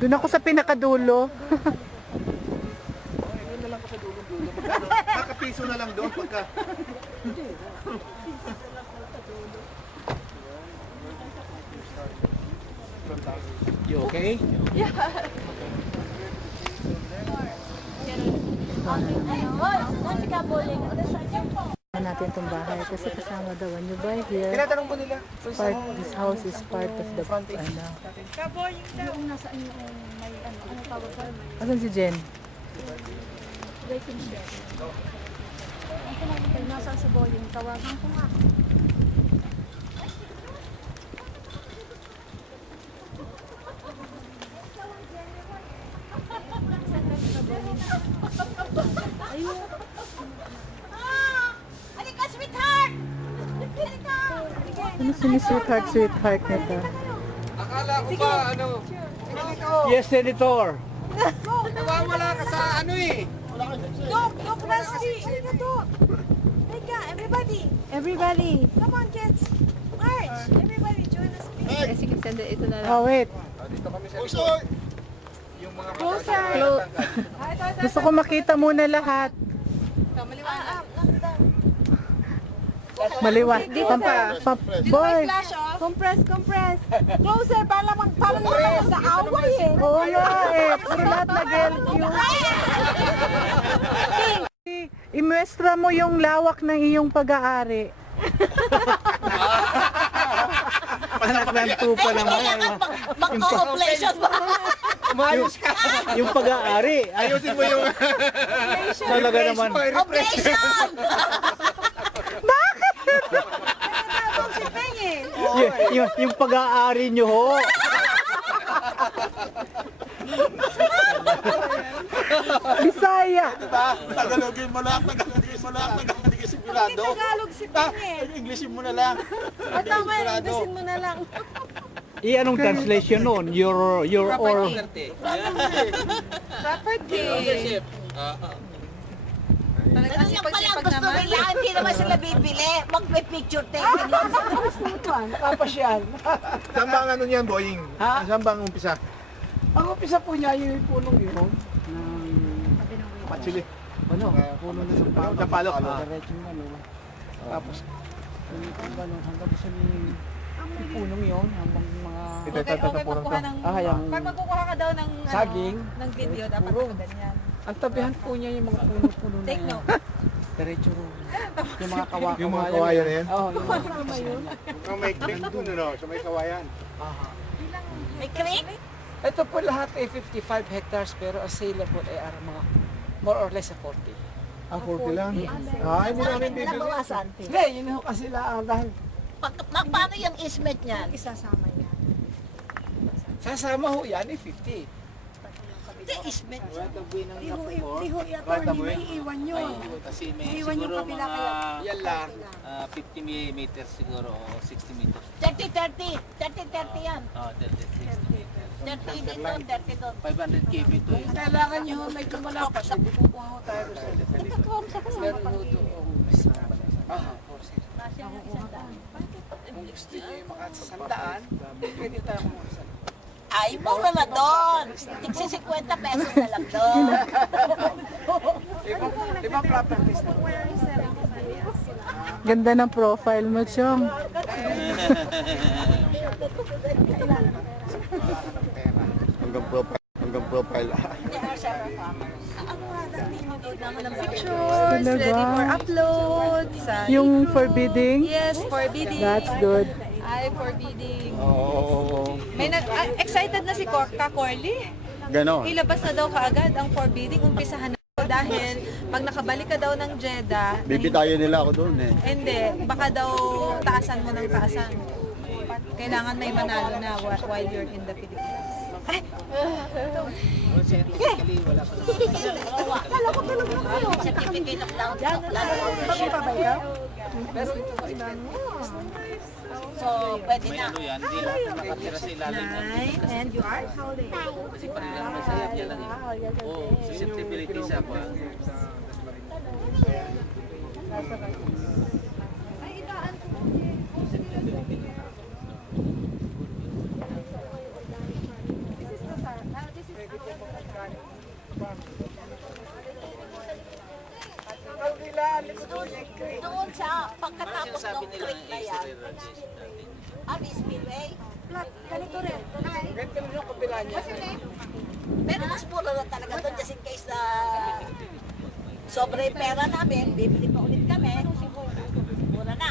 Doon ako sa pinakadulo. Doon na lang ako sa dulo-dulo. Kakapiso na lang doon pagka... You okay? Natin itong bahay kasi kasama daw when you buy here. Tinatanong ko nila. This house is part of the ano. Yung nasaan yung may ano tawag sa may Asan si Jen? waiting shed. Ay, nasaan si Boying? Tawagan ko nga. Ayun. Halika, sweetheart! Halika! Ano sweetheart nito? Akala ko ba, ano? Yes, Senator. Nawawala ka sa ano eh. Dok, Rusty! Halika, Dok! Halika, everybody! Everybody. Come on, kids! March! Everybody, join us, please! Sige, send ito na lang. Oh, wait. Dito kami sa likod. Yung mga Gusto ko makita muna lahat. Maliwan. Boy. Compress! Closer, para naman sa away eh! Oo nga eh. Puro lahat nag-LQ. Imuestra mo yung lawak ng iyong pag-aari. Anak ng tupa naman. Mag-oblation ba? Umayos ka. Yung pag-aari. Ayusin mo yung... Talaga naman. Oblation! Bakit? Si Peng eh! Yung pag-aari nyo ho. Bisaya. Diba? Tagalogin mo lang. Hindi ka sigurado. Tagalog si Peng eh! Englishin mo na lang. At tama, indusin mo na lang. Anong translation nun? Your or... Property. Talagang sipag-sipag naman. Hindi naman sila bibili. Magpe-picture taking lang. Papasyal. Saan ba ang ano niyan, Boying? Ha? Saan ba ang umpisa? Ang umpisa po niya yung punong yun. Actually. Ano? Puno na sa Ano, Dapalok. Diretso yung ano. Tapos, hanggang sa yung punong yun, hanggang mga... Ito, tatapunan ka. Yung Pag magkukuha ka daw ng saging. ng video, dapat Puro. ganyan. Ang tabihan po niya yung mga puno-puno na Take yan. note. Diretso ro. Yung mga kawayan. Yung mga kawayan na yan? Oo, yung mga kawayan. Ang may creek doon, ano? Sa may kawayan. May creek? Ito po lahat ay 55 hectares pero available ay mga more or less 40. Ah, 40 lang? Ah, hindi namin Bakit nila bibili. bawasan? Hindi, yun ho kasi lang dahil Paano yung ismet niyan? Isasama niya. sasama ho yan ay 50. Hindi, ismet. Liho yata, may iwan yun. Kasi may Iwan yung siguro kabila mga kaya. Yan lang. 50 meters siguro o 60 meters. 30 yan. 30, 60 meters. 30 dito, 30 doon. 500 kb to yun. Kailangan nyo medyo malapas. Kukuha ho tayo sa meron ho doon. Aha, kung gusto nyo yung mga sandaan, pwede tayo kumuha sa Ay, mura na doon. Tigsi 50 pesos na lang doon. Limang properties na. Ganda ng profile mo, Chong. Hanggang profile. Pictures, ready for upload. Yung forbidding, Yes, for bidding. that's good. Ay, for bidding. Oo. May excited na si Corley. Ganon. Ilabas na daw kaagad ang for bidding. Umpisahan na daw dahil pag nakabalik ka daw ng Jeddah, Bibitayin nila ako doon eh. hindi, baka daw taasan mo ng taasan. Kailangan may manalo na while you're in the Philippines. Scientifically, wala pa naman. Certificate of land. So, pwede May na. ano yan, hindi lahat na nakatira sa ilalim ng dito. And you are holding. Kasi parang lang may sayap yan lang eh. Oo, susceptibility sa ako. This is the Doon sa pagkatapos Sabi ng nila creek na yan, Spillway. Ganito rin. Ganito rin yung kabila niya. Pero mas mura na talaga doon just in case na sobra yung pera namin, bibili pa ulit kami. Mura na.